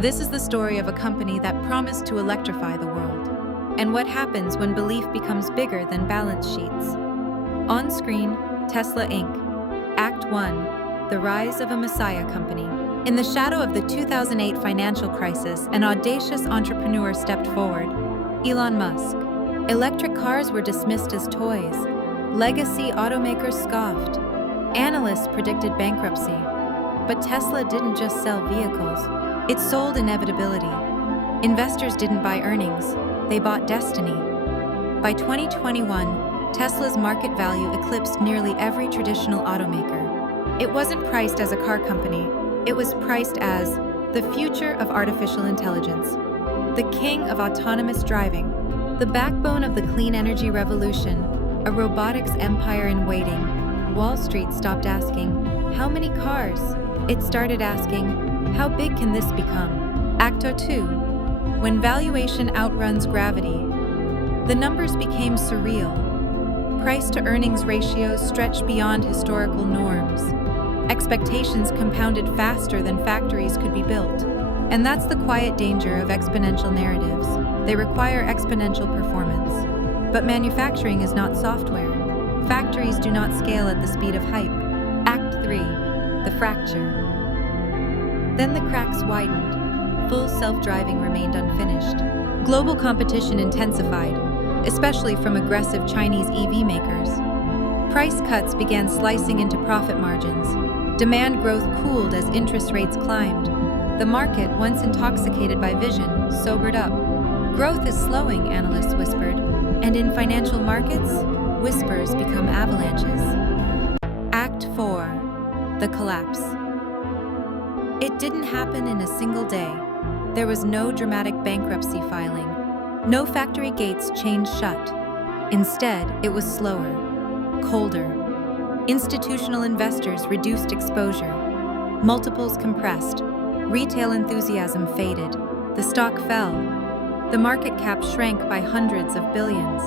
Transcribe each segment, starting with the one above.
This is the story of a company that promised to electrify the world, and what happens when belief becomes bigger than balance sheets. On screen, Tesla Inc. Act 1: The Rise of a Messiah Company. In the shadow of the 2008 financial crisis, an audacious entrepreneur stepped forward: Elon Musk. Electric cars were dismissed as toys. Legacy automakers scoffed. Analysts predicted bankruptcy. But Tesla didn't just sell vehicles. It sold inevitability. Investors didn't buy earnings. They bought destiny. By 2021, Tesla's market value eclipsed nearly every traditional automaker. It wasn't priced as a car company. It was priced as the future of artificial intelligence, the king of autonomous driving, the backbone of the clean energy revolution, a robotics empire in waiting. Wall Street stopped asking, "How many cars?" It started asking, "How big can this become?" Act 2: When valuation outruns gravity. The numbers became surreal. Price-to-earnings ratios stretched beyond historical norms. Expectations compounded faster than factories could be built. And that's the quiet danger of exponential narratives. They require exponential performance. But manufacturing is not software. Factories do not scale at the speed of hype. Act 3: The Fracture. Then the cracks widened. Full self-driving remained unfinished. Global competition intensified, especially from aggressive Chinese EV makers. Price cuts began slicing into profit margins. Demand growth cooled as interest rates climbed. The market, once intoxicated by vision, sobered up. Growth is slowing, analysts whispered. And in financial markets, whispers become avalanches. Act 4: The Collapse. It didn't happen in a single day. There was no dramatic bankruptcy filing. No factory gates chained shut. Instead, it was slower, colder. Institutional investors reduced exposure. Multiples compressed. Retail enthusiasm faded. The stock fell. The market cap shrank by hundreds of billions.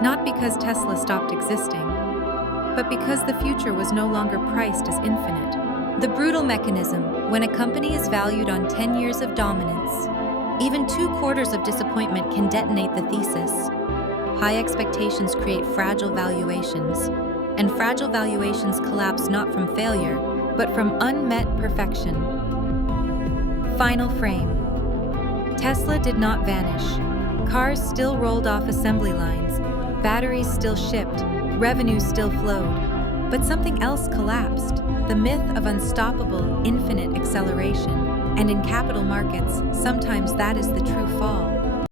Not because Tesla stopped existing, but because the future was no longer priced as infinite. The brutal mechanism: when a company is valued on 10 years of dominance, even 2 quarters of disappointment can detonate the thesis. High expectations create fragile valuations, and fragile valuations collapse not from failure, but from unmet perfection. Final frame. Tesla did not vanish. Cars still rolled off assembly lines, batteries still shipped, revenue still flowed. But something else collapsed: the myth of unstoppable, infinite acceleration. And in capital markets, sometimes that is the true fall.